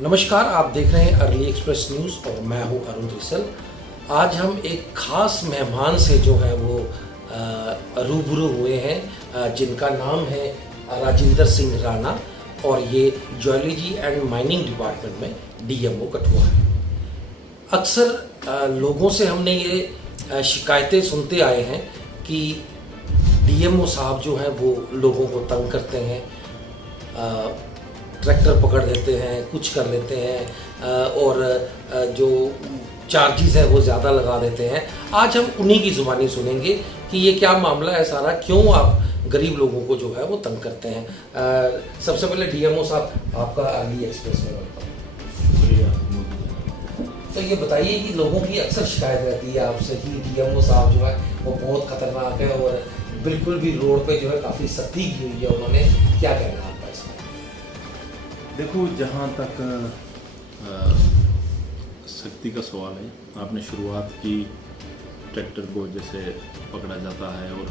नमस्कार, आप देख रहे हैं अर्ली एक्सप्रेस न्यूज़ और मैं हूं अरुण रिसल। आज हम एक खास मेहमान से जो है वो रूबरू हुए हैं, जिनका नाम है राजिंदर सिंह राणा और ये ज्वेलरी एंड माइनिंग डिपार्टमेंट में डीएमओ कठुआ है। अक्सर लोगों से हमने ये शिकायतें सुनते आए हैं कि डीएमओ साहब जो हैं वो लोगों को तंग करते हैं, ट्रैक्टर पकड़ लेते हैं, कुछ कर लेते हैं और जो चार्जेस हैं वो ज़्यादा लगा देते हैं। आज हम उन्हीं की ज़ुबानी सुनेंगे कि ये क्या मामला है सारा, क्यों आप गरीब लोगों को जो है वो तंग करते हैं। सबसे पहले डीएमओ साहब, आपका अर्ली एक्सप्रेस में वेलकम। तो ये बताइए कि लोगों की अक्सर शिकायत रहती है आपसे कि डीएमओ साहब जो है वो बहुत ख़तरनाक है और बिल्कुल भी रोड पे जो है काफ़ी सख्ती की हुई है उन्होंने, क्या कहना है आपका इसमें? देखो, जहाँ तक सख्ती का सवाल है, आपने शुरुआत की ट्रैक्टर को जैसे पकड़ा जाता है और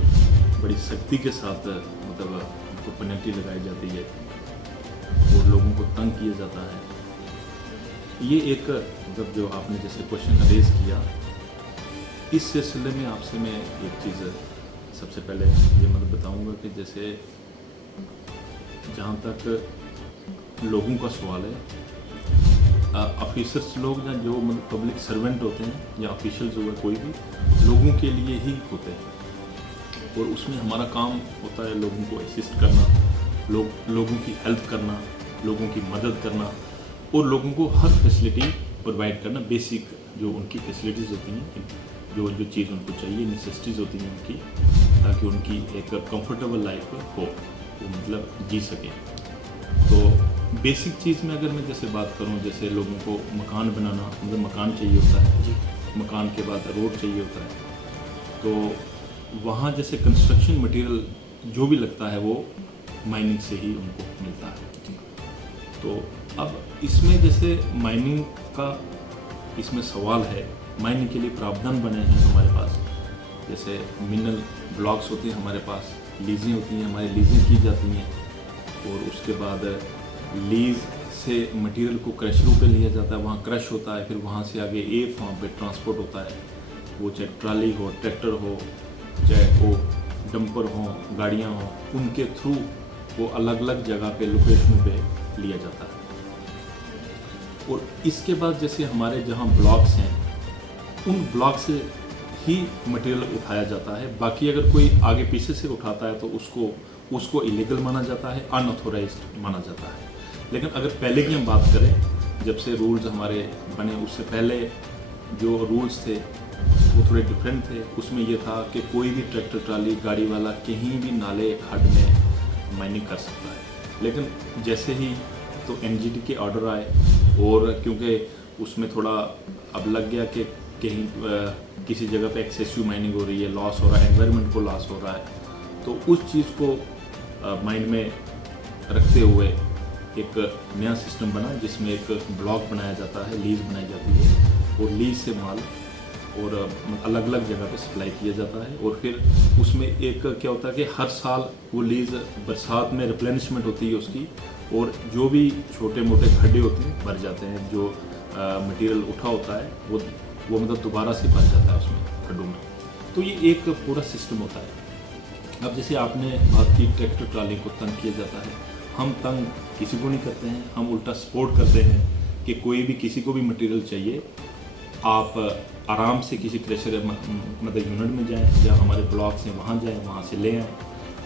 बड़ी सख्ती के साथ मतलब उनको पेनल्टी लगाई जाती है और लोगों को तंग किया जाता है। ये एक मतलब जो आपने जैसे क्वेश्चन रेज किया, इस सिलसिले में आपसे मैं एक चीज़ सबसे पहले ये मतलब बताऊंगा कि जैसे जहाँ तक लोगों का सवाल है, ऑफिसर्स लोग या जो मतलब पब्लिक सर्वेंट होते हैं या ऑफिशियल्स हुए कोई भी, लोगों के लिए ही होते हैं और उसमें हमारा काम होता है लोगों को असिस्ट करना, लोगों की हेल्प करना, लोगों की मदद करना और लोगों को हर फैसिलिटी प्रोवाइड करना। बेसिक जो उनकी फैसिलिटीज़ होती हैं, जो चीज़ उनको चाहिए, नेसेसिटीज़ होती हैं उनकी, ताकि उनकी एक कंफर्टेबल लाइफ हो, वो मतलब जी सकें। तो बेसिक चीज़ में अगर मैं जैसे बात करूं, जैसे लोगों को मकान बनाना, मतलब मकान चाहिए होता है जी, मकान के बाद रोड चाहिए होता है, तो वहाँ जैसे कंस्ट्रक्शन मटेरियल जो भी लगता है वो माइनिंग से ही उनको मिलता है। तो अब इसमें जैसे माइनिंग का इसमें सवाल है, माइनिंग के लिए प्रावधान बने हैं हमारे पास। जैसे मिनरल ब्लॉक्स होते हैं हमारे पास, लीजें होती हैं, हमारी लीजें की जाती हैं और उसके बाद लीज से मटेरियल को क्रशरों पे लिया जाता है, वहाँ क्रश होता है, फिर वहाँ से आगे एक वहाँ पे ट्रांसपोर्ट होता है, वो चाहे ट्राली हो, ट्रैक्टर हो, चाहे वो डंपर हो, गाड़ियाँ हो, उनके थ्रू वो अलग अलग जगह पे लोकेशनों पे लिया जाता है। और इसके बाद जैसे हमारे जहाँ ब्लॉक्स हैं, उन ब्लॉक से ही मटेरियल उठाया जाता है। बाकी अगर कोई आगे पीछे से उठाता है तो उसको इलीगल माना जाता है, अनऑथोराइज्ड माना जाता है। लेकिन अगर पहले की हम बात करें, जब से रूल्स हमारे बने, उससे पहले जो रूल्स थे वो थोड़े डिफरेंट थे। उसमें ये था कि कोई भी ट्रैक्टर ट्राली गाड़ी वाला कहीं भी नाले खड्ड में माइनिंग कर सकता है। लेकिन जैसे ही तो एनजीटी के ऑर्डर आए और क्योंकि उसमें थोड़ा अब लग गया कि कहीं किसी जगह पे एक्सेसिव माइनिंग हो रही है, लॉस हो रहा है, एनवायरनमेंट को लॉस हो रहा है, तो उस चीज़ को माइंड में रखते हुए एक नया सिस्टम बना जिसमें एक ब्लॉक बनाया जाता है, लीज बनाई जाती है और लीज से माल और अलग अलग जगह पे सप्लाई किया जाता है। और फिर उसमें एक क्या होता है कि हर साल वो लीज बरसात में रिप्लेनिशमेंट होती है उसकी, और जो भी छोटे मोटे खड्डे होते हैं भर जाते हैं, जो मटेरियल उठा होता है वो मतलब दोबारा से भर जाता है उसमें खड्डों में। तो ये एक पूरा सिस्टम होता है। अब जैसे आपने बात की ट्रैक्टर ट्राली को तंग किया जाता है, हम तंग किसी को नहीं करते हैं, हम उल्टा सपोर्ट करते हैं कि कोई भी किसी को भी मटेरियल चाहिए, आप आराम से किसी क्रशर मतलब यूनिट में जाएं, जहाँ हमारे ब्लॉक्स हैं वहाँ जाएं, वहाँ से ले आएँ।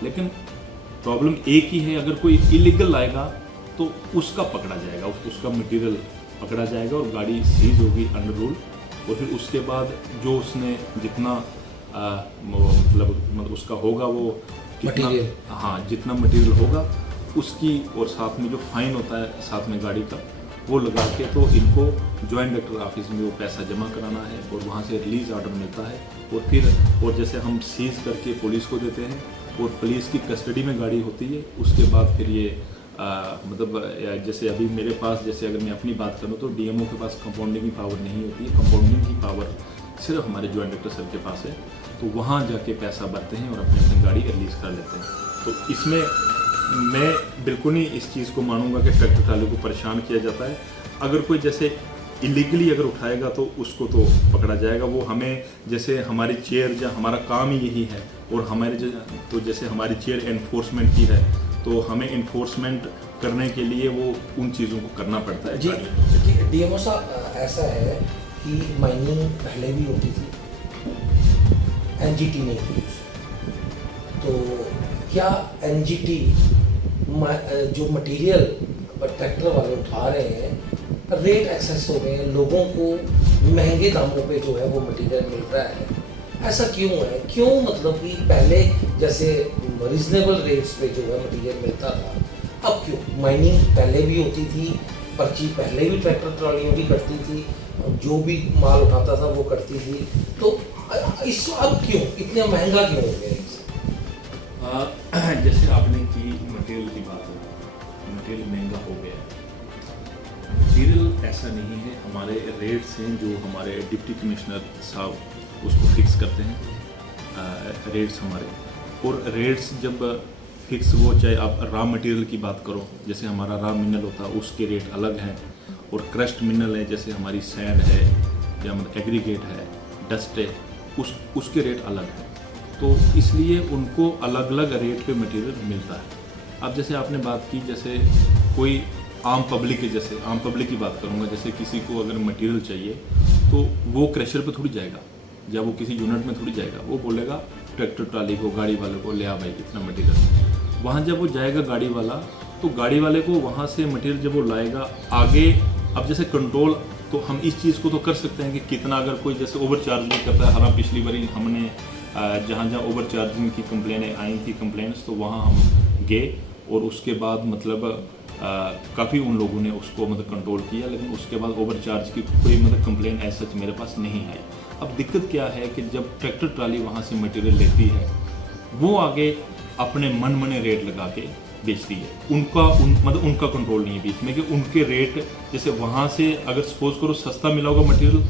लेकिन प्रॉब्लम एक ही है, अगर कोई इलीगल आएगा तो उसका पकड़ा जाएगा, उसका मटेरियल पकड़ा जाएगा और गाड़ी सीज होगी अंडर रूल। और फिर उसके बाद जो उसने जितना मतलब उसका होगा वो कितना, हाँ जितना मटेरियल होगा उसकी, और साथ में जो फाइन होता है साथ में गाड़ी का, वो लगा के तो इनको जॉइंट डायरेक्टर ऑफिस में वो पैसा जमा कराना है और वहाँ से रिलीज ऑर्डर मिलता है। और फिर और जैसे हम सीज करके पुलिस को देते हैं और पुलिस की कस्टडी में गाड़ी होती है। उसके बाद फिर ये मतलब जैसे अभी मेरे पास, जैसे अगर मैं अपनी बात करूँ तो डीएमओ के पास कंपाउंडिंग की पावर नहीं होती है, कंपाउंडिंग की पावर सिर्फ हमारे जॉइंट डायरेक्टर सर के पास है। तो वहाँ जाके पैसा भरते हैं और अपनी अपनी गाड़ी रिलीज़ कर लेते हैं। तो इसमें मैं बिल्कुल नहीं इस चीज़ को मानूंगा कि ट्रैक्टर ट्राली को परेशान किया जाता है। अगर कोई जैसे इलीगली अगर उठाएगा तो उसको तो पकड़ा जाएगा। वो हमें जैसे हमारी चेयर या हमारा काम ही यही है, और हमारे तो जैसे हमारी चेयर एनफोर्समेंट की है, तो हमें एनफोर्समेंट करने के लिए वो उन चीज़ों को करना पड़ता है। जी डीएमओ साहब, ऐसा है कि माइनिंग पहले भी होती थी, एनजीटी नहीं थी, तो क्या एनजीटी जो मटेरियल ट्रैक्टर वाले उठा रहे हैं, रेट एक्सेस हो गए हैं, लोगों को महंगे दामों पे जो है वो मटेरियल मिल रहा है, ऐसा क्यों है? क्यों मतलब कि पहले जैसे रिजनेबल रेट्स पे जो है मटेरियल मिलता था, अब क्यों? माइनिंग पहले भी होती थी, पर्ची पहले भी ट्रैक्टर ट्रॉलियों की कटती थी, जो भी माल उठाता था वो करती थी, तो इस अब क्यों इतना महंगा क्यों हो गया? जैसे आपने की मटेरियल की बात है, मटेरियल महंगा हो गया। मटेरियल ऐसा नहीं है, हमारे रेट्स हैं जो हमारे डिप्टी कमिश्नर साहब उसको फिक्स करते हैं, रेट्स हमारे। और रेट्स जब फिक्स, वो चाहे आप रॉ मटेरियल की बात करो, जैसे हमारा रॉ मिनरल होता है उसके रेट अलग हैं, और क्रस्ट मिनरल है जैसे हमारी सैंड है या मतलब एग्रीगेट है, डस्ट है, उसके रेट अलग हैं। तो इसलिए उनको अलग अलग रेट पे मटेरियल मिलता है। अब जैसे आपने बात की, जैसे कोई आम पब्लिक है, जैसे आम पब्लिक की बात करूँगा, जैसे किसी को अगर मटेरियल चाहिए तो वो क्रशर पे थोड़ी जाएगा या वो किसी यूनिट में थोड़ी जाएगा, वो बोलेगा ट्रैक्टर ट्राली को, गाड़ी वाले को, ले आ भाई इतना मटेरियल। वहाँ जब वो जाएगा गाड़ी वाला, तो गाड़ी वाले को वहाँ से मटेरियल जब वो लाएगा आगे, अब जैसे कंट्रोल तो हम इस चीज़ को तो कर सकते हैं कि कितना, अगर कोई जैसे ओवर चार्जिंग करता है, हमारा पिछली बारी हमने जहाँ जहाँ ओवर चार्जिंग की कंप्लेनें आई थी कंप्लेंट्स, तो वहाँ हम गए और उसके बाद मतलब काफ़ी उन लोगों ने उसको मतलब कंट्रोल किया, लेकिन उसके बाद ओवर चार्ज की कोई मतलब कंप्लेन ऐसा सच मेरे पास नहीं आई। अब दिक्कत क्या है कि जब ट्रैक्टर ट्राली वहाँ से मटेरियल लेती है, वो आगे अपने मन मने रेट लगा के बेचती है, मतलब उनका कंट्रोल नहीं है बीच में कि उनके रेट, जैसे वहाँ से अगर सपोज करो सस्ता मिला होगा मटेरियल,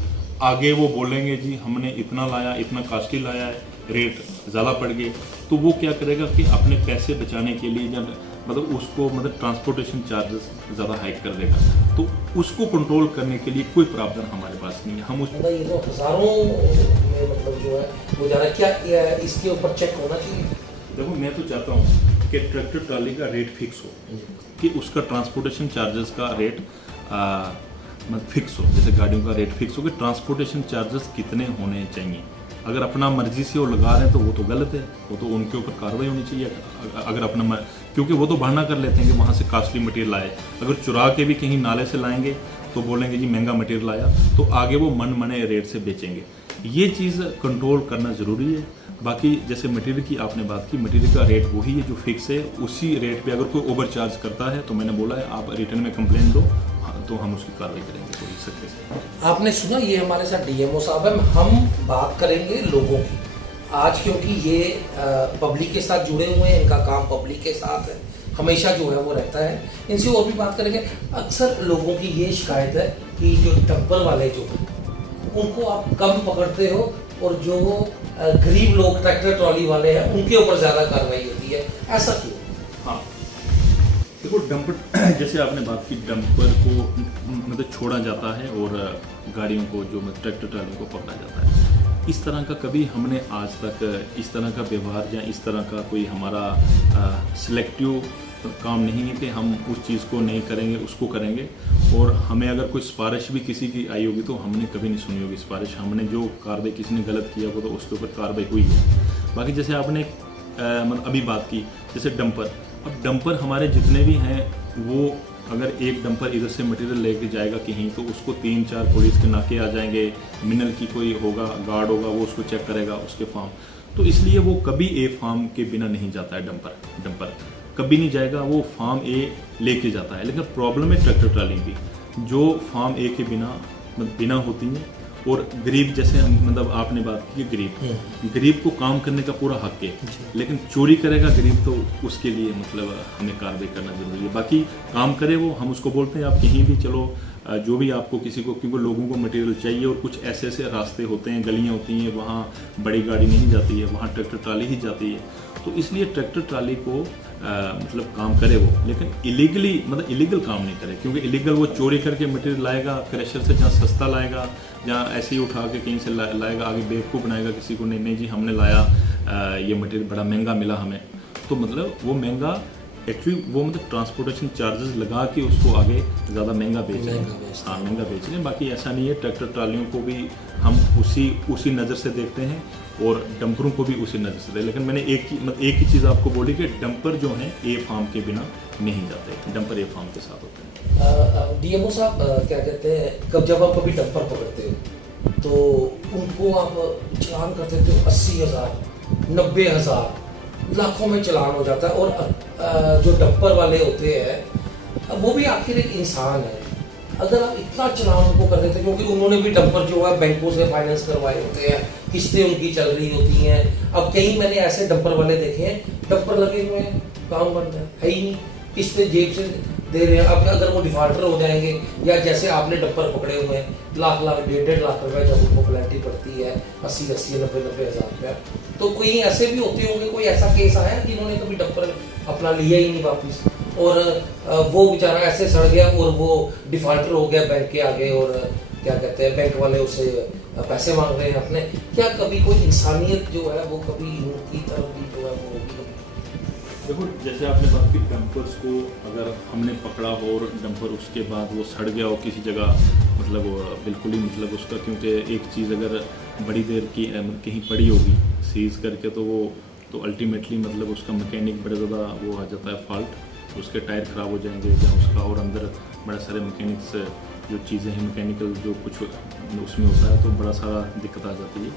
आगे वो बोलेंगे जी हमने इतना लाया, इतना कॉस्टली लाया है, रेट ज़्यादा पड़ गए, तो वो क्या करेगा कि अपने पैसे बचाने के लिए जब मतलब उसको मतलब ट्रांसपोर्टेशन चार्जेस ज़्यादा हाइक कर देगा, तो उसको कंट्रोल करने के लिए कोई प्रावधान हमारे पास नहीं है। हम उस ये तो हज़ारों में मतलब जो है वो ज़्यादा, क्या इसके ऊपर चेक होना चाहिए? देखो, मैं तो चाहता हूँ कि ट्रैक्टर ट्राली का रेट फिक्स हो, कि उसका ट्रांसपोर्टेशन चार्जेस का रेट मतलब फिक्स हो, जैसे गाड़ियों का रेट फिक्स हो कि ट्रांसपोर्टेशन चार्जेस कितने होने चाहिए। अगर अपना मर्जी से वो लगा रहे हैं तो वो तो गलत है, वो तो उनके ऊपर कार्रवाई होनी चाहिए। अगर अपना क्योंकि वो तो बहाना कर लेते हैं कि वहाँ से कॉस्टली मटेरियल लाए, अगर चुरा के भी कहीं नाले से लाएंगे तो बोलेंगे जी महंगा मटेरियल आया, तो आगे वो मन मने रेट से बेचेंगे। ये चीज़ कंट्रोल करना ज़रूरी है। बाकी जैसे मटेरियल की आपने बात की, मटेरियल का रेट वही है जो फिक्स है, उसी रेट पे अगर कोई ओवर चार्ज करता है तो मैंने बोला है आप रिटर्न में कंप्लेंट दो, तो हम उसकी कार्रवाई करेंगे कोई सकते से। आपने सुना, ये हमारे साथ डीएमओ साहब हैं। हम बात करेंगे लोगों की आज, क्योंकि ये पब्लिक के साथ जुड़े हुए हैं, इनका काम पब्लिक के साथ है, हमेशा जो है वो रहता है। इनसे और भी बात करेंगे। अक्सर लोगों की ये शिकायत है कि जो डंपर वाले जो हैं उनको आप कम पकड़ते हो, और जो गरीब लोग ट्रैक्टर ट्रॉली वाले हैं उनके ऊपर ज़्यादा कार्रवाई होती है, ऐसा क्यों? हाँ, देखो डंपर, जैसे आपने बात की, डंपर को मतलब छोड़ा जाता है और गाड़ियों को जो ट्रैक्टर ट्राली को पकड़ा जाता है। इस तरह का कभी हमने आज तक इस तरह का व्यवहार या इस तरह का कोई हमारा सिलेक्टिव काम नहीं है कि हम उस चीज़ को नहीं करेंगे, उसको करेंगे। और हमें अगर कोई सिफारिश भी किसी की आई होगी तो हमने कभी नहीं सुनी होगी सिफारिश। हमने जो कार्रवाई किसी ने गलत किया हो तो उसके ऊपर कार्रवाई हुई है। बाकी जैसे आपने मतलब अभी बात की जैसे डंपर, अब डंपर हमारे जितने भी हैं, वो अगर एक डंपर इधर से मटेरियल लेके जाएगा कहीं तो उसको 3-4 पुलिस के नाके आ जाएंगे, मिनरल की कोई होगा, गार्ड होगा, वो उसको चेक करेगा उसके फार्म, तो इसलिए वो कभी ए फार्म के बिना नहीं जाता है। डंपर कभी नहीं जाएगा, वो फार्म ए लेके जाता है। लेकिन प्रॉब्लम है ट्रैक्टर ट्राली की, जो फार्म ए के बिना होती है। और गरीब, जैसे मतलब आपने बात की गरीब को काम करने का पूरा हक है, लेकिन चोरी करेगा गरीब तो उसके लिए मतलब हमें कार्रवाई करना जरूरी है। बाकी काम करे वो, हम उसको बोलते हैं आप कहीं भी चलो, जो भी आपको किसी को, क्योंकि लोगों को मटेरियल चाहिए और कुछ ऐसे ऐसे रास्ते होते हैं, गलियां होती हैं, वहाँ बड़ी गाड़ी नहीं जाती है, वहाँ ट्रैक्टर ट्राली ही जाती है। तो इसलिए ट्रैक्टर ट्राली को मतलब काम करे वो, लेकिन इलीगली मतलब इलीगल काम नहीं करे, क्योंकि इलीगल वो चोरी करके मटेरियल लाएगा क्रशर से, जहाँ सस्ता लाएगा, जहाँ ऐसे ही उठा के कहीं से लाएगा, आगे बेवकूफ़ बनाएगा किसी को, नहीं जी हमने लाया ये मटेरियल बड़ा महंगा मिला हमें, तो मतलब वो महंगा एक्चुअली वो मतलब ट्रांसपोर्टेशन चार्जेस लगा के उसको आगे ज़्यादा महंगा बेच रहे हैं। हाँ, महंगा बेच रहे हैं। बाकी ऐसा नहीं है, ट्रैक्टर ट्रालियों को भी हम उसी नज़र से देखते हैं और डंपरों को भी उसी नज़र से देखते हैं। लेकिन मैंने एक ही चीज़ आपको बोली कि डंपर जो हैं ए फार्म के बिना नहीं जाते, डंपर ए फार्म के साथ होते हैं। डीएमओ साहब क्या कहते हैं, जब आप कभी डंपर पकड़ते हो तो उनको आप चालान कर देते हो 80,000, 90,000, लाखों में चलान हो जाता है। और जो डंपर वाले होते हैं वो भी आखिर एक इंसान है, अगर आप इतना चलान उनको कर देते हैं, क्योंकि उन्होंने भी डंपर जो है बैंकों से फाइनेंस करवाए होते हैं, किस्तें उनकी चल रही होती हैं। अब कई मैंने ऐसे डंपर वाले देखे हैं, डंपर लगे हुए हैं, काम बन रहा है ही नहीं, किस्तें जेब से दे रहे हैं। अब अगर वो डिफॉल्टर हो जाएंगे, या जैसे आपने डंपर पकड़े हुए हैं, लाख 1.5 लाख रुपए जब उनको पेनल्टी पड़ती है, 80,000, 90,000 रुपया, तो कोई ऐसे भी होते होंगे, कोई ऐसा केस आया जिन्होंने कभी डंपर अपना लिया ही नहीं वापस, और वो बेचारा ऐसे सड़ गया और वो डिफॉल्टर हो गया बैंक के आगे, और क्या कहते हैं बैंक वाले उससे पैसे मांग रहे हैं अपने। क्या कभी कोई इंसानियत जो है वो कभी इनकी तरफ भी जो है वो होगी? देखो, जैसे आपने बात की डंपर्स को अगर हमने पकड़ा हो और डंपर उसके बाद वो सड़ गया हो किसी जगह, मतलब बिल्कुल ही मतलब उसका, क्योंकि एक चीज़ अगर बड़ी देर की कहीं पड़ी होगी सीज करके, तो अल्टीमेटली मतलब उसका मैकेनिक बड़ा ज़्यादा वो आ जाता है फॉल्ट, उसके टायर ख़राब हो जाएंगे या उसका, और अंदर बड़ा सारे मैकेनिक्स जो चीज़ें हैं मैकेनिकल जो कुछ उसमें होता है, तो बड़ा सारा दिक्कत आ जाती है।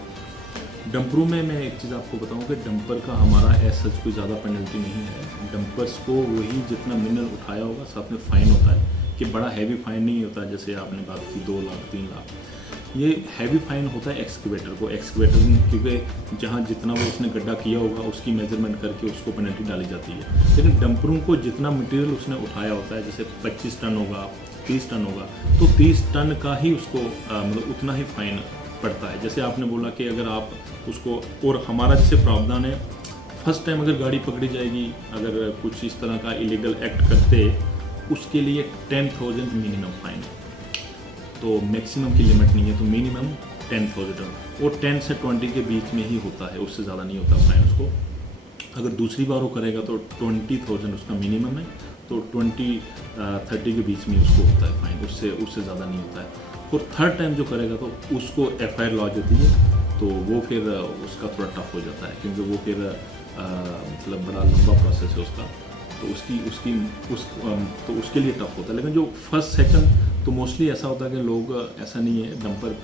डंपरों में मैं एक चीज़ आपको बताऊं कि डंपर का हमारा ऐसा कोई ज़्यादा पेनल्टी नहीं है। डंपर्स को वही जितना मिनरल उठाया होगा साथ में फ़ाइन होता है, कि बड़ा हैवी फ़ाइन नहीं होता जैसे आपने बात की 2 लाख 3 लाख। ये हैवी फ़ाइन होता है एक्सकेवेटर को, क्योंकि जहाँ जितना वो उसने गड्ढा किया होगा उसकी मेजरमेंट करके उसको पेनल्टी डाली जाती है। लेकिन डंपरों को जितना मटेरियल उसने उठाया होता है, जैसे 25 टन होगा, 30 टन होगा, तो 30 टन का ही उसको मतलब उतना ही फ़ाइन पड़ता है। जैसे आपने बोला कि अगर आप उसको, और हमारा जैसे प्रावधान है, फर्स्ट टाइम अगर गाड़ी पकड़ी जाएगी, अगर कुछ इस तरह का इलीगल एक्ट करते, उसके लिए 10,000 मिनिमम फाइन है, तो मैक्सिमम की लिमिट नहीं है, तो मिनिमम 10,000, और 10 से 20 के बीच में ही होता है, उससे ज़्यादा नहीं होता फाइन उसको। अगर दूसरी बार वो करेगा तो 20,000 उसका मिनिमम है, तो 20-30 के बीच में उसको होता है फाइन, उससे ज़्यादा नहीं होता है। और थर्ड टाइम जो करेगा तो उसको FIR लॉज होती है, तो वो फिर उसका थोड़ा टफ हो जाता है, क्योंकि वो फिर मतलब बड़ा लंबा प्रोसेस है उसका, तो तो उसके लिए टफ होता है। लेकिन जो फर्स्ट सेकंड, तो मोस्टली ऐसा होता है कि लोग, ऐसा नहीं है डंपर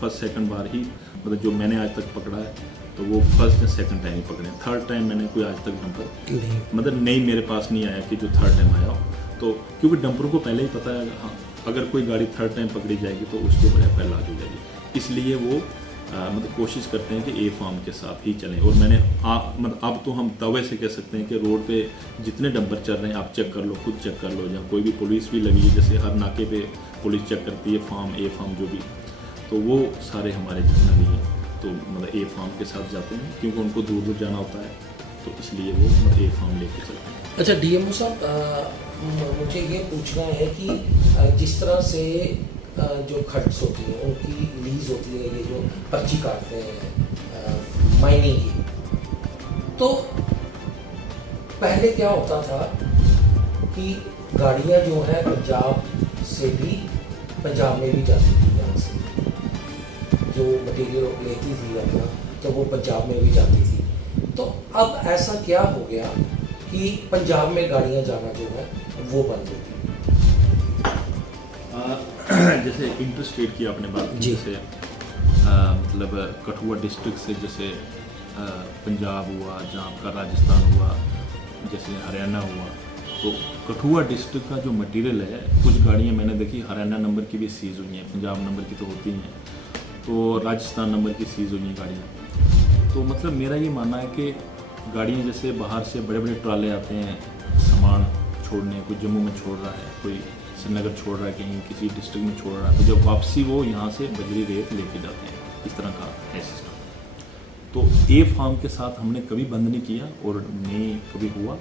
फर्स्ट सेकंड बार ही, मतलब जो मैंने आज तक पकड़ा है तो वो फर्स्ट या सेकंड टाइम ही पकड़े, थर्ड टाइम मैंने कोई आज तक डंपर मतलब नहीं, मेरे पास नहीं आया कि जो थर्ड टाइम आया हो। तो क्योंकि डंपरों को पहले ही पता है, हाँ अगर कोई गाड़ी थर्ड टाइम पकड़ी जाएगी तो उसके ऊपर FIR लॉज हो जाएगी, इसलिए वो मतलब कोशिश करते हैं कि ए फार्म के साथ ही चलें। और मैंने मतलब अब तो हम दावे से कह सकते हैं कि रोड पे जितने डंपर चल रहे हैं आप चेक कर लो, खुद चेक कर लो, जहाँ कोई भी पुलिस भी लगी है, जैसे हर नाके पे पुलिस चेक करती है फार्म, ए फार्म जो भी, तो वो सारे हमारे जितना भी हैं तो मतलब ए फार्म के साथ जाते हैं, क्योंकि उनको दूर दूर जाना होता है, तो इसलिए वो मतलब ए फार्म लेके चलते हैं। अच्छा डीएमओ साहब, मुझे ये पूछना है कि जिस तरह से जो खर्च होती है उनकी लीज होती है, ये जो पर्ची काटते हैं माइनिंग की, तो पहले क्या होता था कि गाड़ियाँ जो है पंजाब से भी, पंजाब में भी जाती थी, यहाँ से जो मटेरियल लेती थी अपना, तो वो पंजाब में भी जाती थी। तो अब ऐसा क्या हो गया कि पंजाब में गाड़ियाँ जाना जो है वो बंद हो गई? जैसे इंटर स्टेट की आपने बात की, जैसे मतलब कठुआ डिस्ट्रिक्ट से जैसे पंजाब हुआ, जहाँ आपका राजस्थान हुआ, जैसे हरियाणा हुआ, तो कठुआ डिस्ट्रिक्ट का जो मटेरियल है, कुछ गाड़ियाँ मैंने देखी हरियाणा नंबर की भी सीज़ हुई हैं, पंजाब नंबर की तो होती हैं, तो राजस्थान नंबर की सीज़ हुई हैं गाड़ियाँ। तो मतलब मेरा ये मानना है कि गाड़ियाँ जैसे बाहर से बड़े बड़े ट्राले आते हैं सामान छोड़ने, कोई जम्मू में छोड़ रहा है, कोई श्रीनगर छोड़ रहा है, कहीं किसी डिस्ट्रिक्ट में छोड़ रहा है, तो जब वापसी वो यहाँ से बजरी रेत लेके जाते हैं, इस तरह का है सिस्टम। तो ए फार्म के साथ हमने कभी बंद नहीं किया और नहीं कभी हुआ,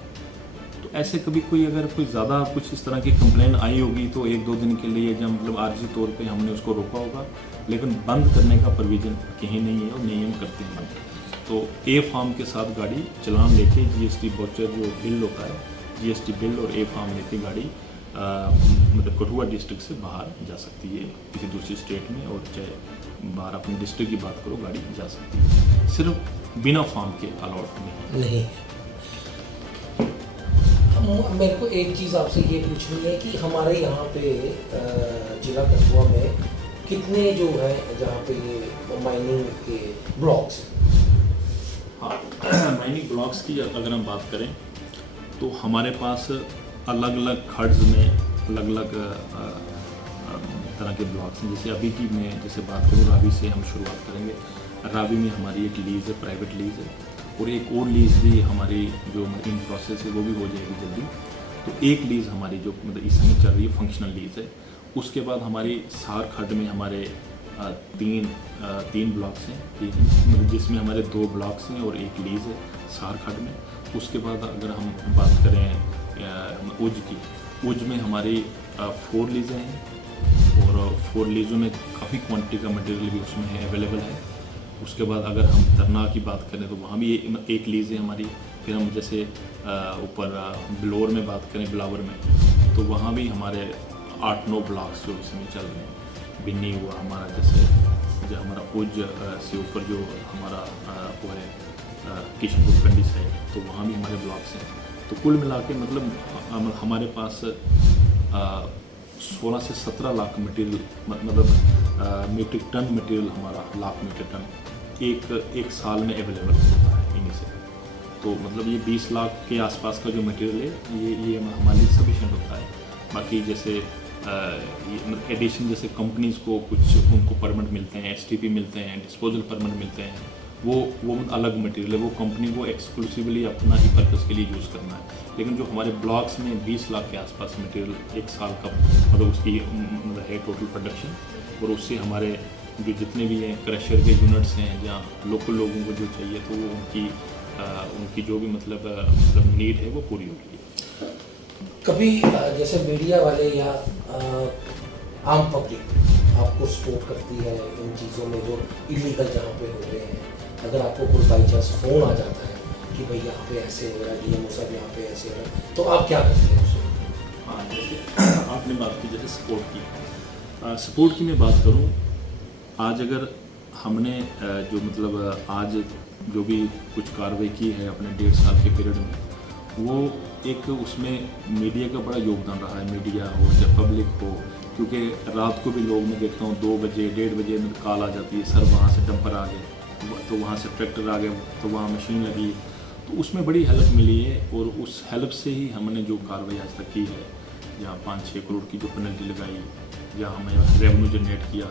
तो ऐसे कभी कोई अगर कोई ज़्यादा कुछ इस तरह की कंप्लेन आई होगी तो 1-2 दिन के लिए जब मतलब आर्जी तौर पे हमने उसको रोका होगा, लेकिन बंद करने का प्रोविज़न कहीं नहीं है और नहीं हम करते हैं बंद। तो ए फार्म के साथ गाड़ी चलान लेके जीएसटी वाउचर जो बिल होता है, जीएसटी बिल और ए फार्म लेके गाड़ी मतलब कठुआ डिस्ट्रिक्ट से बाहर जा सकती है किसी दूसरी स्टेट में, और चाहे बाहर अपने डिस्ट्रिक्ट की बात करो गाड़ी जा सकती है, सिर्फ बिना फार्म के अलाउड नहीं। मेरे को एक चीज़ आपसे ये पूछनी है कि हमारे यहाँ पे जिला कठुआ में कितने जो है जहाँ पे ये माइनिंग के ब्लॉक्स हैं? हाँ, माइनिंग ब्लॉक्स की अगर हम बात करें तो हमारे पास अलग अलग खड्स में अलग अलग तरह के ब्लॉक्स हैं। जैसे अभी की मैं जैसे बात करूँ, रावी से हम शुरुआत करेंगे। रावी में हमारी एक लीज़ है, प्राइवेट लीज़ है, और एक और लीज़ भी हमारी जो इन प्रोसेस है वो भी हो जाएगी जल्दी। तो एक लीज़ हमारी जो मतलब इस समय चल रही है फंक्शनल लीज़ है। उसके बाद हमारी सार खड्ड में हमारे तीन ब्लॉक्स हैं, मतलब जिसमें हमारे 2 ब्लॉक्स हैं और एक लीज़ है सार खड्ड में। उसके बाद अगर हम बात करें उज की, उज में हमारी 4 लीज़ें हैं, और 4 लीज़ों में काफ़ी क्वांटिटी का मटेरियल भी उसमें है, अवेलेबल है। उसके बाद अगर हम तरना की बात करें तो वहाँ भी एक लीज़ है हमारी। फिर हम जैसे ऊपर बिलोर में बात करें, बिलावर में, तो वहाँ भी हमारे 8-9 ब्लॉक्स जो इसमें चल रहे हैं। बिन्नी हुआ हमारा, जैसे जो हमारा उज से ऊपर जो हमारा वो है किशनपुर कंडी साइड, तो वहाँ भी हमारे ब्लॉक्स हैं। तो कुल मिला के मतलब हमारे पास 16 से 17 लाख मटेरियल, मतलब मीट्रिक टन मटेरियल हमारा, लाख मीट्रिक टन एक साल में अवेलेबल होता है इन्हीं से। तो मतलब ये 20 लाख के आसपास का जो मटेरियल है ये हमारे लिए सफिशेंट होता है। बाकी जैसे एडिशन जैसे कंपनीज़ को कुछ उनको परमिट मिलते हैं, एसटीपी मिलते हैं, डिस्पोजल परमिट मिलते हैं, वो अलग मटेरियल है, वो कंपनी को एक्सक्लूसिवली अपना ही पर्पज़ के लिए यूज़ करना है। लेकिन जो हमारे ब्लॉक्स में 20 लाख के आसपास मटेरियल एक साल का मतलब उसकी है टोटल प्रोडक्शन, और उससे हमारे जो जितने भी हैं क्रशर के यूनिट्स हैं, जहाँ लोकल लोगों को जो चाहिए तो वो उनकी जो भी मतलब नीड है वो पूरी होगी। कभी जैसे मीडिया वाले या आम पब्लिक आपको सपोर्ट करती है इन चीज़ों में जो इलीगल जहाँ पे हो रहे हैं, अगर आपको कोई बाई चांस फ़ोन आ जाता है कि भाई यहाँ पे ऐसे हो रहा है, डीएमओ साहब यहाँ पे ऐसे हो रहा है, तो आप क्या करते हैं उसमें? हाँ, जैसे आपने बात की जैसे सपोर्ट की मैं बात करूँ, आज अगर हमने जो मतलब आज जो भी कुछ कार्रवाई की है अपने 1.5 साल के पीरियड में, वो एक उसमें मीडिया का बड़ा योगदान रहा है। मीडिया हो या पब्लिक हो, क्योंकि रात को भी लोग मैं देखता हूँ 2 बजे 1:30 बजे में कॉल आ जाती है, सर वहाँ से डंपर आ गए, तो वहाँ से ट्रैक्टर आ गए, तो वहाँ मशीन लगी, तो उसमें बड़ी हेल्प मिली है। और उस हेल्प से ही हमने जो कार्रवाई आज तक की है, जहाँ 5-6 करोड़ की जो पेनल्टी लगाई, जहाँ हमें रेवेन्यू जनरेट किया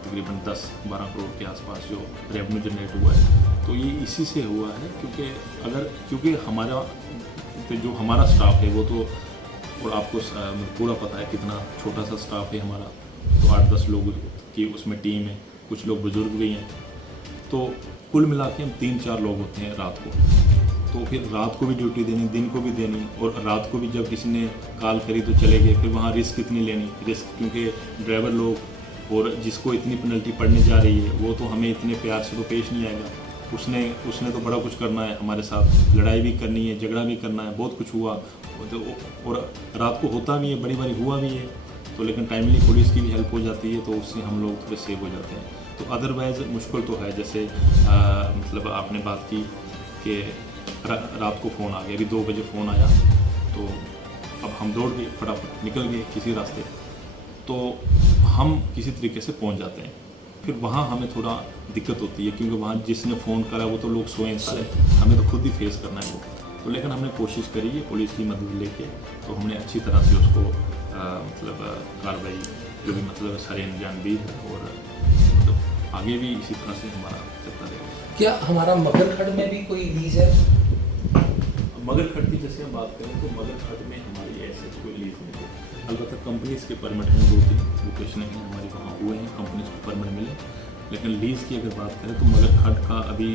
तकरीबन 10-12 करोड़ के आसपास जो रेवेन्यू जनरेट हुआ है, तो ये इसी से हुआ है। क्योंकि हमारा जो हमारा स्टाफ है वो तो, और आपको पूरा पता है कितना छोटा सा स्टाफ है हमारा, तो 8-10 लोग की उसमें टीम है, कुछ लोग बुजुर्ग भी हैं, तो कुल मिला के हम 3-4 लोग होते हैं रात को। तो फिर रात को भी ड्यूटी देनी, दिन को भी देनी, और रात को भी जब किसी ने कॉल करी तो चले गए, फिर वहाँ रिस्क कितनी लेनी, क्योंकि ड्राइवर लोग और जिसको इतनी पेनल्टी पड़ने जा रही है वो तो हमें इतने प्यार से तो पेश नहीं आएगा, उसने तो बड़ा कुछ करना है हमारे साथ, लड़ाई भी करनी है, झगड़ा भी करना है, बहुत कुछ हुआ, और रात को होता भी है, बड़ी बारी हुआ भी है, तो लेकिन टाइमली पुलिस की भी हेल्प हो जाती है, तो उससे हम लोग थोड़े सेव हो जाते हैं। तो अदरवाइज़ मुश्किल तो है। जैसे मतलब आपने बात की कि रात को फ़ोन आ गया, अभी 2 बजे फ़ोन आया, तो अब हम दौड़ गए, फटाफट निकल गए किसी रास्ते, तो हम किसी तरीके से पहुंच जाते हैं। फिर वहाँ हमें थोड़ा दिक्कत होती है, क्योंकि वहाँ जिसने फ़ोन करा वो तो लोग सोए सारे, हमें तो खुद ही फेस करना है वो। तो लेकिन हमने कोशिश करी है पुलिस की मदद लेके, तो हमने अच्छी तरह से उसको मतलब कार्रवाई जो भी मतलब सारे अंजाम दी है, और मतलब आगे भी इसी तरह से हमारा चलता रहेगा। क्या हमारा मगरखड़ में भी कोई लीज है? मगरखड़ की जैसे हम बात करें तो मगरखड़ में हमारी ऐसे कोई लीज नहीं है। अलबत्ता कंपनीज़ के परमिट हैं, 2-3 लोकेशन हैं हमारे वहाँ हुए हैं, कंपनीज़ को परमिट मिले। लेकिन लीज़ की अगर बात करें तो मगरखड़ का अभी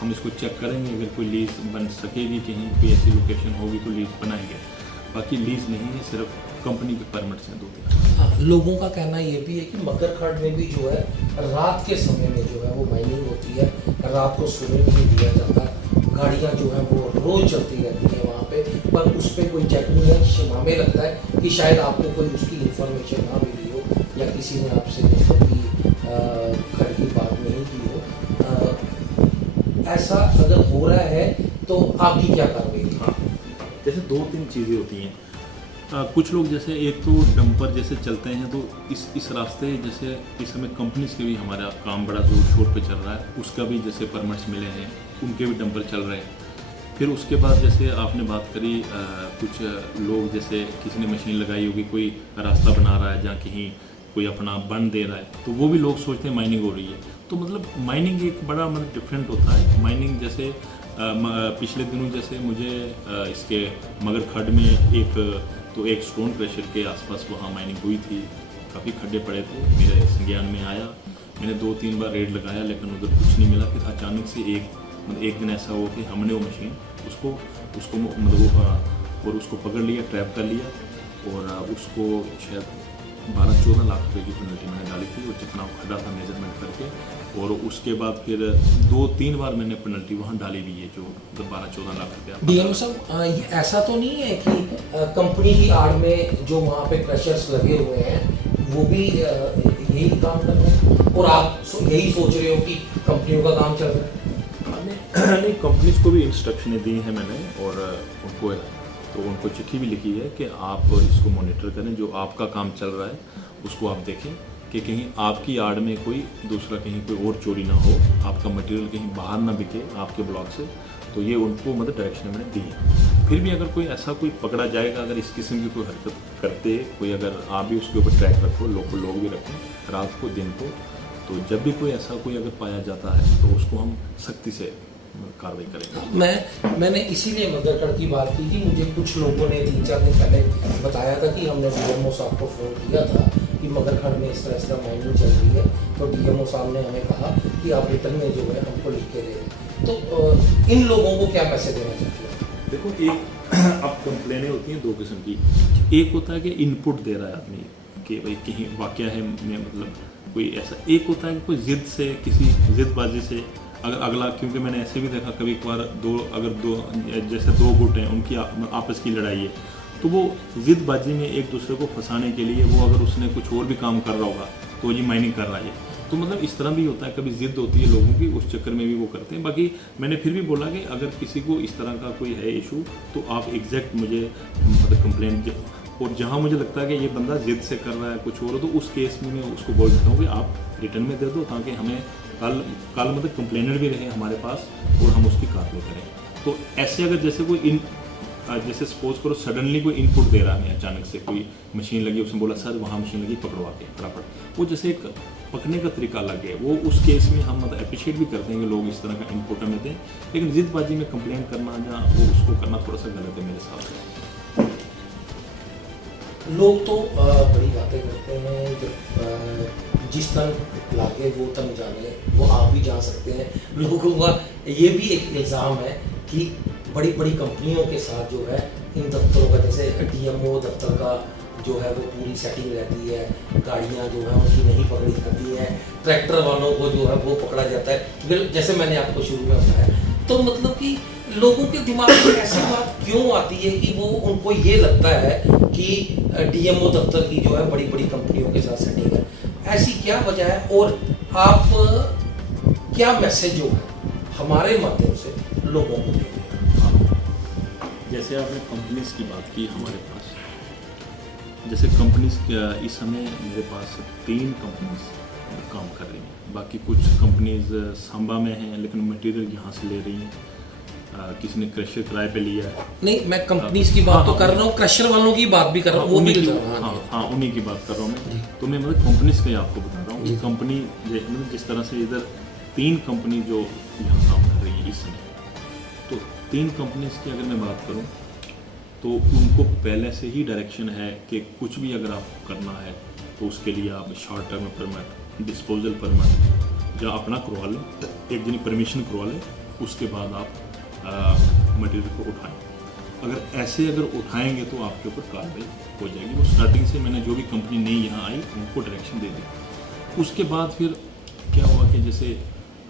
हम इसको चेक करेंगे, अगर कोई लीज बन सकेगी कहीं कोई ऐसी लोकेशन होगी तो लीज बनाएंगे, बाकी लीज नहीं है, सिर्फ कंपनी के परमिट्स हैं 2-3। हाँ, लोगों का कहना ये भी है कि मकरखड़ में भी जो है रात के समय में जो है वो माइनिंग होती है, रात को सोने भी नहीं दिया जाता, गाड़ियाँ जो है वो रोज़ चलती रहती हैं वहाँ पे, पर उस पर कोई चेक नहीं है। हमें लगता है कि शायद आपको कोई उसकी इंफॉर्मेशन ना मिली हो या किसी ने आपसे खड़ की बात नहीं की हो। ऐसा अगर हो रहा है तो आपकी क्या कार्रवाई? हाँ, जैसे 2-3 चीज़ें होती हैं। कुछ लोग जैसे एक तो डंपर जैसे चलते हैं तो इस रास्ते जैसे इस समय कंपनीज के भी हमारा काम बड़ा जोर शोर पे चल रहा है, उसका भी जैसे परमिट्स मिले हैं, उनके भी डंपर चल रहे हैं। फिर उसके बाद जैसे आपने बात करी कुछ लोग जैसे किसी ने मशीन लगाई होगी, कोई रास्ता बना रहा है जहाँ कहीं कोई अपना बन दे रहा है, तो वो भी लोग सोचते हैं माइनिंग हो रही है। तो मतलब माइनिंग एक बड़ा मतलब डिफरेंट होता है। माइनिंग जैसे पिछले दिनों जैसे मुझे इसके मगरखड़ में एक स्टोन क्रशर के आसपास वहाँ माइनिंग हुई थी, काफ़ी खड्डे पड़े थे, मेरे संज्ञान में आया, मैंने 2-3 बार रेड लगाया लेकिन उधर कुछ नहीं मिला। फिर अचानक से एक दिन ऐसा हुआ कि हमने वो मशीन उसको मतलब और उसको पकड़ लिया, ट्रैप कर लिया और उसको शायद 12-14 लाख रुपए की पेनल्टी मैंने डाली थी, और जितना खड़ा था मेजरमेंट करके। और उसके बाद फिर 2-3 बार मैंने पेनल्टी वहाँ डाली भी है, जो 12-14 लाख रुपया। डीएम साहब, ऐसा तो नहीं है कि कंपनी की आड़ में जो वहाँ पे क्रशर्स लगे हुए हैं वो भी यही काम कर रहे हैं और आप यही सोच रहे हो कि कंपनियों का काम चल रहा है? नहीं, कंपनीज को भी इंस्ट्रक्शनें दी हैं मैंने, और उनको चिट्ठी भी लिखी है कि आप इसको मॉनिटर करें, जो आपका काम चल रहा है उसको आप देखें कि कहीं आपकी आड़ में कोई दूसरा कहीं कोई और चोरी ना हो, आपका मटेरियल कहीं बाहर ना बिके आपके ब्लॉक से। तो ये उनको मतलब डायरेक्शन मैंने दी है। फिर भी अगर कोई ऐसा कोई पकड़ा जाएगा, अगर इस किस्म की कोई हरकत करते कोई, अगर आप भी उसके ऊपर ट्रैक रखो, लोग भी रखें रात को दिन को, तो जब भी कोई ऐसा कोई अगर पाया जाता है तो उसको हम सख्ती से कार्रवाई करेंगे। मैंने इसीलिए मगरखड़ की बात की कि मुझे कुछ लोगों ने 3-4 दिन पहले बताया था कि हमने डीएमओ साहब को फ़ोन किया था कि मगरखड़ में इस तरह माइनिंग चल रही है, तो डीएमओ साहब ने हमें कहा कि आप रिटर्न में जो है हमको लिख के दे दें। तो इन लोगों को क्या मैसेज देना चाहते हैं? देखो, एक अब कंप्लेनें होती हैं 2 किस्म की। एक होता है कि इनपुट दे रहा है आदमी कि भाई कहीं वाकया है में मतलब कोई ऐसा, एक होता है कि कोई ज़िद से, किसी ज़िदबाजी से अगर अगला, क्योंकि मैंने ऐसे भी देखा कभी कभार जैसे 2 गुट हैं, उनकी आपस की लड़ाई है, तो वो ज़िदबाजी में एक दूसरे को फंसाने के लिए वो अगर उसने कुछ और भी काम कर रहा होगा तो ये माइनिंग कर रहा है, तो मतलब इस तरह भी होता है। कभी ज़िद होती है लोगों की, उस चक्कर में भी वो करते हैं। बाकी मैंने फिर भी बोला कि अगर किसी को इस तरह का कोई है इशू तो आप एग्जैक्ट मुझे मतलब कंप्लेंट, और जहाँ मुझे लगता है कि ये बंदा ज़िद से कर रहा है कुछ और, तो उस केस में मैं उसको बोल देता हूँ कि आप रिटर्न में दे दो, ताकि हमें कल मतलब कंप्लेनर भी रहे हमारे पास और हम उसकी कार्रवाई करें। तो ऐसे अगर जैसे कोई जैसे सपोज करो सडनली कोई इनपुट दे रहा है, अचानक से कोई मशीन लगी, उसने बोला सर वहाँ मशीन लगी, पकड़वा के फटाफट, वो जैसे एक पकड़ने का तरीका अलग है, वो उस केस में हम मतलब अप्रिशिएट भी करते हैं कि लोग इस तरह का इनपुट हमें दें, लेकिन ज़िदबाजी में कंप्लेन करना या वो उसको करना थोड़ा सा गलत है मेरे हिसाब से। लोग तो बड़ी बातें करते हैं, जब जिस तन लागे वो तन जाने, वो आप भी जान सकते हैं। लोगों का ये भी एक इल्ज़ाम है कि बड़ी बड़ी कंपनियों के साथ जो है इन दफ्तरों का, जैसे डीएमओ दफ्तर का जो है वो पूरी सेटिंग रहती है, गाड़ियाँ जो है उनकी नहीं पकड़ी जाती हैं, ट्रैक्टर वालों को जो है वो पकड़ा जाता है, जैसे मैंने आपको शुरू में बताया। तो मतलब कि लोगों के दिमाग में ऐसी बात क्यों आती है कि वो उनको ये लगता है कि डीएमओ दफ्तर की जो है बड़ी बड़ी कंपनियों के साथ सेटिंग है? ऐसी क्या वजह है, और आप क्या मैसेज जो है हमारे माध्यम से लोगों को देते हैं? जैसे आपने कंपनीज की बात की, हमारे पास जैसे कंपनीज इस समय मेरे पास 3 कंपनीज काम कर रही हैं, बाकी कुछ कंपनीज सांबा में हैं लेकिन मटेरियल यहाँ से ले रही हैं, किसी ने क्रशर किराए पे लिया है। नहीं, मैं कंपनीज की बात तो कर रहा हूँ, क्रशर वालों की बात भी कर रहा हूँ, वो भी उन्हीं की बात कर रहा हूँ मैं। तो मैं मतलब कंपनीज का आपको बता रहा हूँ, कंपनी जिस तरह से इधर 3 कंपनी जो यहाँ काम कर रही है इस समय, तो 3 कंपनीज की अगर मैं बात करूँ तो उनको पहले से ही डायरेक्शन है कि कुछ भी अगर आपको करना है तो उसके लिए आप short term permit, disposal permit या अपना करवा लें, एक दिन परमिशन करवा लें, उसके बाद आप मटेरियल को उठाएं। अगर ऐसे उठाएंगे तो आपके ऊपर कार्रवाई हो जाएगी। वो स्टार्टिंग से मैंने जो भी कंपनी नई यहाँ आई उनको डायरेक्शन दे दी। उसके बाद फिर क्या हुआ कि जैसे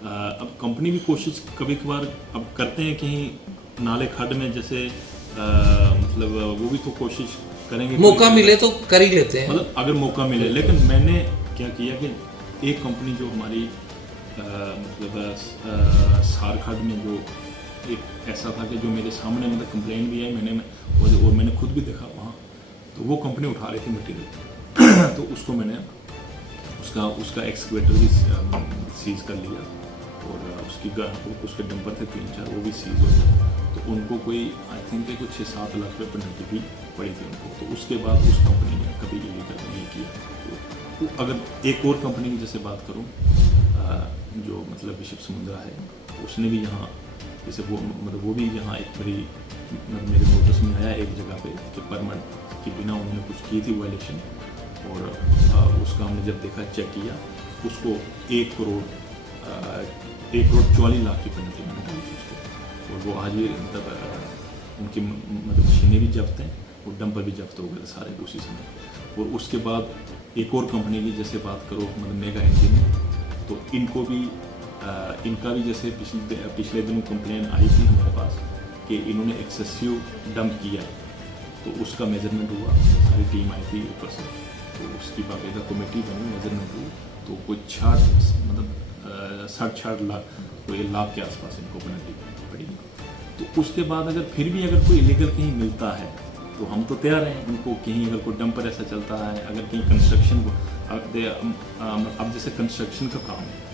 अब कंपनी भी कोशिश कभी कभार अब करते हैं कहीं नाले खड्ड में जैसे मतलब वो भी तो कोशिश करेंगे, मौका मिले तो कर ही लेते हैं, मतलब अगर मौका मिले। लेकिन मैंने क्या किया कि एक कंपनी जो हमारी मतलब सारखंड में जो एक ऐसा था कि जो मेरे सामने मतलब कंप्लेन भी आई और मैंने खुद भी देखा वहाँ, तो वो कंपनी उठा रही थी मटेरियल तो उसको मैंने उसका एक्सकेवेटर भी सीज कर लिया और उसके डंपर थे 3-4 वो भी सीज हो गए। तो उनको कोई आई थिंक कुछ 6-7 लाख रुपये पेनल्टी भी पड़ी थी उनको। तो उसके बाद उस कंपनी ने कभी इलीगल नहीं किया। तो अगर एक और कंपनी की जैसे बात करूँ जो मतलब बिशप समुद्रा है, उसने भी यहाँ जैसे वो भी यहाँ एक बड़ी मतलब मेरे नोटिस में आया एक जगह पे कि परमिट के बिना उन्होंने कुछ की थी वायलेशन, और उसका हमने जब देखा चेक किया उसको 1 करोड़ 40 लाख की पेनल्टी मैंने डाली थी उसको। और वो आज भी मतलब उनकी मतलब मशीनें भी जब्त हैं और डंपर भी जब्त हो गए सारे उसी समय। और उसके बाद एक और कंपनी की जैसे बात करो मतलब मेगा इंजीन, तो इनको भी इनका भी जैसे पिछले दिनों कंप्लेन आई थी हमारे पास कि इन्होंने एक्सेसिव डंप किया है। तो उसका मेजरमेंट हुआ, सारी टीम आई थी ऊपर से, तो उसकी बाकायदा कमेटी बनी, मेजरमेंट हुई, तो कोई 60 लाख कोई लाख के आसपास इनको पेनल्टी पड़ी। तो उसके बाद अगर फिर भी अगर कोई इलीगल कहीं मिलता है तो हम तो तैयार हैं उनको, कहीं अगर कोई डंपर ऐसा चलता है, अगर कहीं कंस्ट्रक्शन अब जैसे कंस्ट्रक्शन का काम है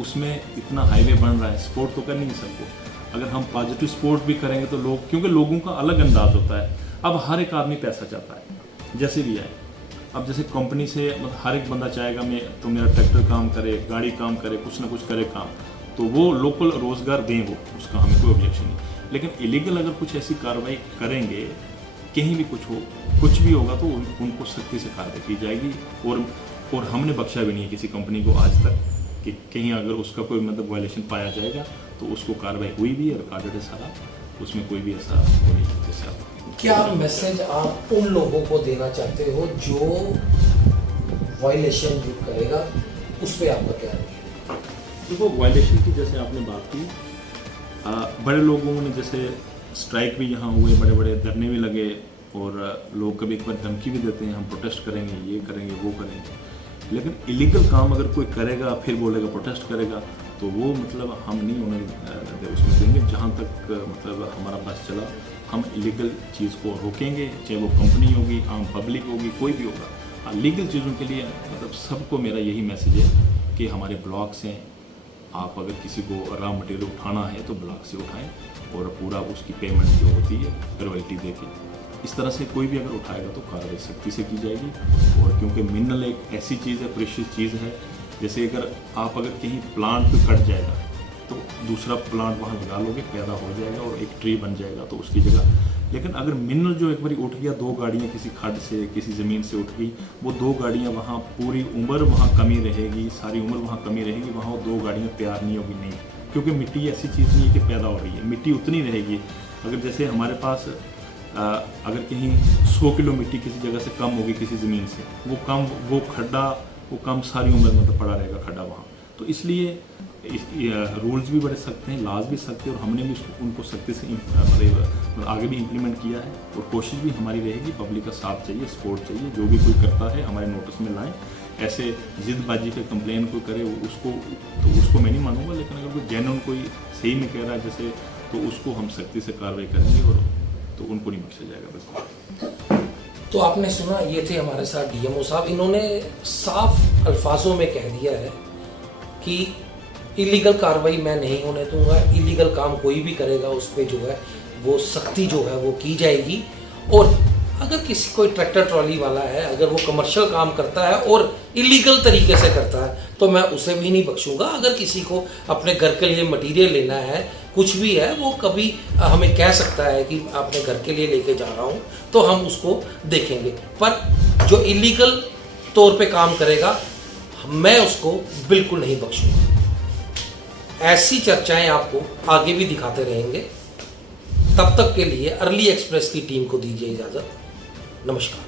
उसमें इतना हाईवे बन रहा है, सपोर्ट तो कर नहीं सबको। अगर हम पॉजिटिव सपोर्ट भी करेंगे तो लोग, क्योंकि लोगों का अलग अंदाज होता है, अब हर एक आदमी पैसा चाहता है जैसे भी आए। अब जैसे कंपनी से मतलब हर एक बंदा चाहेगा मैं तो मेरा ट्रैक्टर काम करे, गाड़ी काम करे, कुछ ना कुछ करे काम, तो वो लोकल रोजगार दें, वो उसका हमें कोई ऑब्जेक्शन नहीं। लेकिन इलीगल अगर कुछ ऐसी कार्रवाई करेंगे, कहीं भी कुछ भी होगा तो उनको सख्ती से कार्रवाई की जाएगी। और हमने बख्शा भी नहीं है किसी कंपनी को आज तक कि कहीं अगर उसका कोई मतलब वायलेशन पाया जाएगा तो उसको कार्रवाई हुई भी है, रिकॉर्डेड है सारा, उसमें कोई भी ऐसा नहीं है। जैसे आप क्या मैसेज आप उन लोगों को देना चाहते हो जो वायलेशन जो करेगा उस पर आपका क्या है? देखो वायलेशन की जैसे आपने बात की, बड़े लोगों ने जैसे स्ट्राइक भी यहाँ हुए, बड़े बड़े धरने भी लगे, और लोग कभी एक बार धमकी भी देते हैं हम प्रोटेस्ट करेंगे, ये करेंगे, वो करेंगे। लेकिन इलीगल काम अगर कोई करेगा फिर बोलेगा प्रोटेस्ट करेगा, तो वो मतलब हम नहीं उन्हें उसमें देंगे। जहाँ तक मतलब हमारा बस चला, हम इलीगल चीज़ को रोकेंगे, चाहे वो कंपनी होगी, आम पब्लिक होगी, कोई भी होगा। लीगल चीज़ों के लिए मतलब सबको मेरा यही मैसेज है कि हमारे ब्लॉक्स हैं, आप अगर किसी को रॉ मटेरियल उठाना है तो ब्लॉक से उठाएं और पूरा उसकी पेमेंट जो होती है रॉयल्टी देके, इस तरह से कोई भी अगर उठाएगा तो कार्रवाई सख्ती से की जाएगी। और क्योंकि मिनरल एक ऐसी चीज़ है, प्रेशियस चीज़ है, जैसे अगर कहीं प्लांट भी कट जाएगा तो दूसरा प्लांट वहाँ लगा लोगे, पैदा हो जाएगा और एक ट्री बन जाएगा तो उसकी जगह। लेकिन अगर मिनरल जो एक बार उठ गया, 2 गाड़ियाँ किसी खड्ड से किसी ज़मीन से उठ गई, वो 2 गाड़ियाँ वहाँ पूरी उम्र वहाँ कमी रहेगी, सारी उम्र वहाँ कमी रहेगी, वहाँ वो 2 गाड़ियाँ तैयार नहीं होगी, नहीं, क्योंकि मिट्टी ऐसी चीज़ नहीं है कि पैदा हो रही है, मिट्टी उतनी रहेगी। अगर जैसे हमारे पास अगर कहीं 100 किलो मिट्टी किसी जगह से कम होगी किसी ज़मीन से, वो खड्डा वो कम सारी उम्र मतलब पड़ा रहेगा खड्डा वहाँ। तो इसलिए रूल्स भी बड़े सख्त हैं, लॉज भी सख्त हैं, और हमने भी उनको सख्ती से आगे भी इम्प्लीमेंट किया है। और कोशिश भी हमारी रहेगी, पब्लिक का साथ चाहिए, सपोर्ट चाहिए, जो भी कोई करता है हमारे नोटिस में लाएं। ऐसे जिदबाजी पे कंप्लेन कोई करे उसको मैं नहीं मानूंगा, लेकिन अगर कोई जेन्युइन कोई सही में कह रहा है जैसे, तो उसको हम सख्ती से कार्रवाई करेंगे और तो उनको नहीं बख्शा जाएगा बिल्कुल। तो आपने सुना, ये थे हमारे साथ डीएमओ साहब, इन्होंने साफ अल्फाजों में कह दिया है कि इलीगल कार्रवाई मैं नहीं होने दूंगा, इलीगल काम कोई भी करेगा उस पर जो है वो सख्ती जो है वो की जाएगी। और अगर किसी कोई ट्रैक्टर ट्रॉली वाला है, अगर वो कमर्शियल काम करता है और इलीगल तरीके से करता है तो मैं उसे भी नहीं बख्शूंगा। अगर किसी को अपने घर के लिए मटेरियल लेना है, कुछ भी है, वो कभी हमें कह सकता है कि अपने घर के लिए लेके जा रहा हूँ, तो हम उसको देखेंगे। पर जो इलीगल तौर पे काम करेगा मैं उसको बिल्कुल नहीं बख्शूंगा। ऐसी चर्चाएं आपको आगे भी दिखाते रहेंगे। तब तक के लिए अर्ली एक्सप्रेस की टीम को दीजिए इजाज़त। नमस्कार।